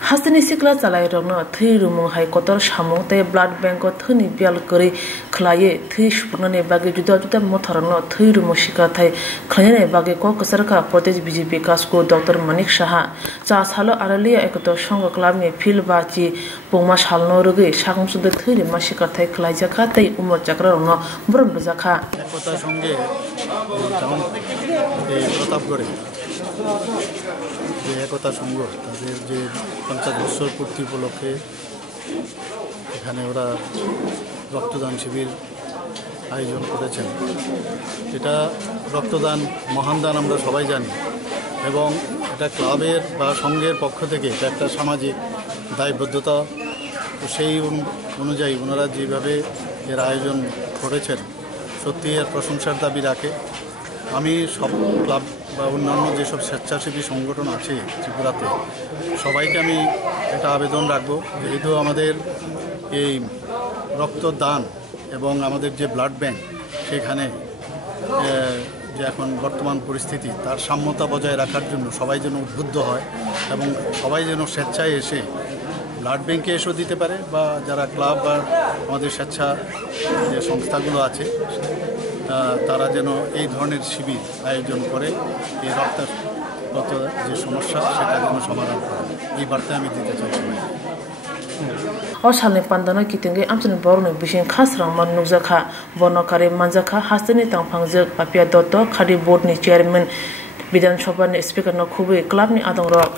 Hastani sikla chalai rokno thui rumung hai kotor samung te blood bank ko thuni bial kori khlaye thui spurnane bage juda juda motharno thui rumung sikla thai khlane bage ko kasarka Pradesh BJP kasko Dr. Manik Saha cha salo aralia ekoto song club ni phil ba chi pongma salno roge sagum sude thui rimma sikla thai khlaija kha tai umor chakra rokno boron bajaka একতার সঙ্গে town প্রতাপগড়ে যে একতা সংঘ তাদের যে 50 বছর পূর্তি উপলক্ষে এখানে ওরা রক্তদান শিবির আয়োজন করেছেন। এটা রক্তদান মহান দান আমরা সবাই জানি এবং এটা ক্লাবের বা সংঘের পক্ষ থেকে এটা একটা সামাজিক দায়বদ্ধতা। তো সেই অনুযায়ী ওনারা যেভাবে এর আয়োজন করেছেন সত্যি এর প্রশংসার দাবি রাখে। আমি সব ক্লাব বা অন্যান্য যেসব স্বেচ্ছাসেবী সংগঠন আছে ত্রিপুরাতে সবাইকে আমি একটা আবেদন রাখবো, যেহেতু আমাদের এই রক্তদান এবং আমাদের যে ব্লাড ব্যাংক সেখানে যে এখন বর্তমান পরিস্থিতি তার সাম্যতা বজায় রাখার জন্য সবাই যেন উদ্বুদ্ধ হয় এবং সবাই যেন স্বেচ্ছায় এসে ব্লাড ব্যাংকে এসেও দিতে পারে বা যারা ক্লাব বা আমাদের স্বেচ্ছা যে সংস্থাগুলো আছে তারা যেন এই ধরনের শিবির আয়োজন করে এই রক্তগত যে সমস্যা সেটা যেন সমাধান করে, এই বার্তা আমি দিতে চাই সবাই। Osalne pandano kitenge amchani borno bishin khasrang man nukjakha bonokare manjakha hastani tangphangjak papia dotto khadi board ni chairman Bidhan Sabha ni speaker no khubui club ni adongrok